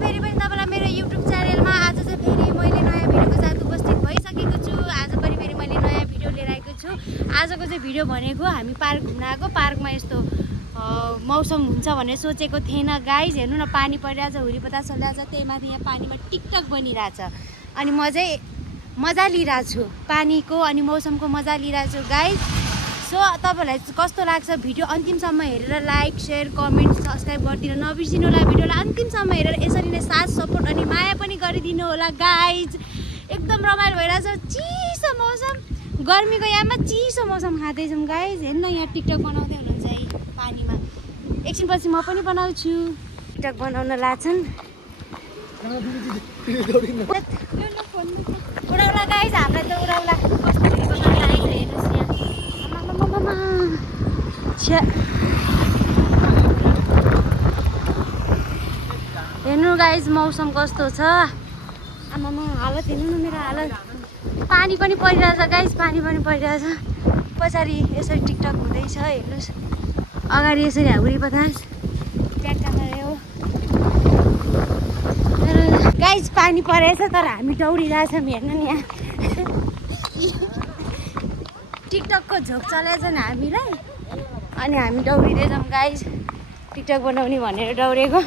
फेरि पनि तपाईँलाई मेरो युट्युब च्यानलमा। आज चाहिँ फेरि मैले नयाँ भिडियोको साथ उपस्थित भइसकेको छु। आज पनि फेरि मैले नयाँ भिडियो लिएर आएको छु। आजको चाहिँ भिडियो भनेको हामी पार्क घुम्न आएको। पार्कमा यस्तो मौसम हुन्छ भनेर सोचेको थिएन गाइज। हेर्नु न पानी परिरहेछ, हुरी बतास चलिरहेछ, त्यही माथि यहाँ पानीमा टिकटक बनिरहेछ। अनि म चाहिँ मजा लिइरहेको छु पानीको अनि मौसमको मजा लिइरहेको छु गाइज। सो तपाईँहरूलाई कस्तो लाग्छ भिडियो अन्तिमसम्म हेरेर लाइक सेयर कमेन्ट सब्सक्राइब गरिदिनु नबिर्सिनु होला। भिडियोलाई अन्तिमसम्म हेरेर यसरी नै साथ सपोर्ट अनि माया पनि गरिदिनु होला गाइज। एकदम रमाइलो भइरहेछ, चिसो मौसम, गर्मीको याममा चिसो मौसम खाँदैछौँ गाइज। हेर्नु यहाँ टिकटक बनाउँदै हुनुहुन्छ है पानीमा। एकछिनपछि म पनि बनाउँछु। टिकटक बनाउन लाछन् उडाउला गाइज, हामीलाई त उडाउला। कस्तो भिडियो बनाउन आएको हेर्नुहोस् यहाँ। हेर्नु गाइज मौसम कस्तो छ। आमामा हालत हेर्नु न मेरो हालत। पानी पनि परिरहेछ गाइज, पानी पनि परिरहेछ। पछाडि यसरी टिकटक हुँदैछ हेर्नुहोस्। अगाडि यसरी हाउरी बतास ट्याक्कामा रह्यो गाइज। पानी परेछ तर हामी दौडिरहेछौँ। हेर्नु नि यहाँ टिकटकको झोक चलेछ नि हामीलाई अनि हामी दौडिँदैछौँ गाइज। टिकटक बनाउने भनेर दौडेको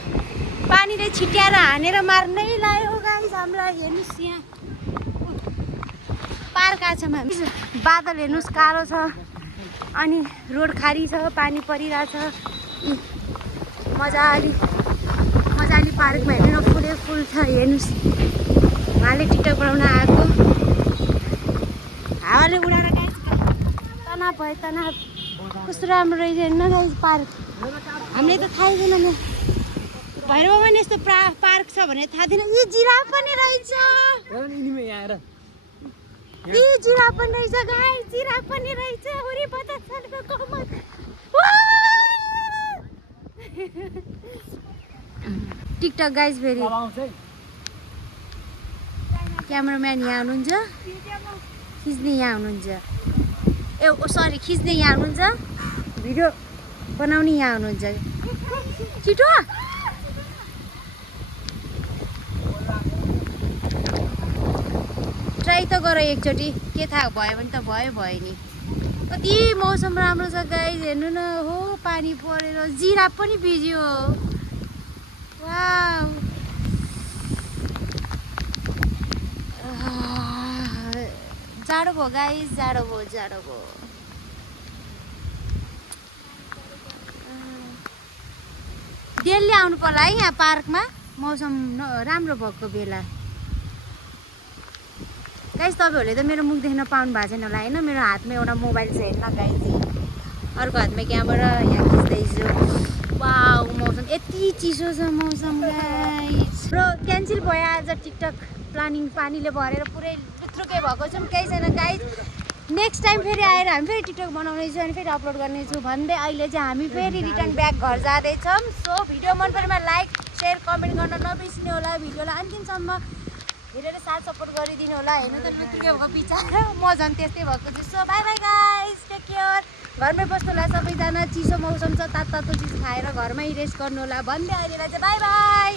पानीले छिट्याएर हानेर मार्नै लाग्यो गाइज हामीलाई। हेर्नुहोस् यहाँ पार्क आछौँ हामी। बादल हेर्नुहोस् कालो छ अनि रोड खाली छ, पानी परिरहेछ। मजाले पार्कमा हेर्नु फुलै फुल छ हेर्नुहोस्। उहाँले टिकटक बनाउन आएको, हावाले उडाएर गाइज तनाव भयो तनाव। कस्तो राम्रो रहेछ हेर्नु गाइज पार्क। हामीलाई त थाहै छैन भैरवमा पनि यस्तो पार्क छ भनेर थाहा थिएन। यी जिराफ पनि रहेछ, यी जिराफ पनि रहेछ गाइज, जिराफ पनि रहेछ। हुरी बतासको कमर। टिकटक गाइज फेरि क्यामेराम्यान यहाँ हुनुहुन्छ, खिच्ने यहाँ हुनुहुन्छ। ए सरी खिच्ने यहाँ हुनुहुन्छ, भिडियो बनाउने यहाँ हुनुहुन्छ। छिटो ट्राई त गर एकचोटि, के थाहा भयो भने त भयो नि। कति मौसम राम्रो छ गाइज। हेर्नु न हो पानी परेर जिराफ पनि भिज्यो। वाउ जाडो भयो गाइज, जाडो भयो। डेली आउनु पर्ला है यहाँ पार्कमा मौसम राम्रो भएको बेला। गाइज तपाईँहरूले त मेरो मुख देख्न पाउनु भएको छैन होला होइन। मेरो हातमा एउटा मोबाइल छ हेर्न गाइज, अर्को हातमा क्यामेरा यहाँ खिच्दैछु। वाउ मौसम यति चिसो छ मौसम गाइज। र क्यान्सल भयो आज टिकटक प्लानिङ, पानीले भरेर पुरै लुत्रुकै भएको छौँ, केही छैन गाइज। नेक्स्ट टाइम फेरि आएर हामी फेरि टिकटक बनाउनेछु अनि फेरि अपलोड गर्नेछु भन्दै अहिले चाहिँ हामी फेरि रिटर्न ब्याक घर जाँदैछौँ। सो भिडियो मन परेमा लाइक सेयर कमेन्ट गर्न नबिर्सिनु होला। भिडियोलाई अन्तिमसम्म हेरेर साथ सपोर्ट गरिदिनु होला। हेर्नु त लुत्रुकै भएको बिचारा, म झन् त्यस्तै भएको छु। So bye bye guys, take care. घरमै बस्नु होला सबैजना, चिसो मौसम छ, तातो चिज खाएर घरमै रेस्ट गर्नु होला भन्दै अहिलेलाई चाहिँ बाई बाई।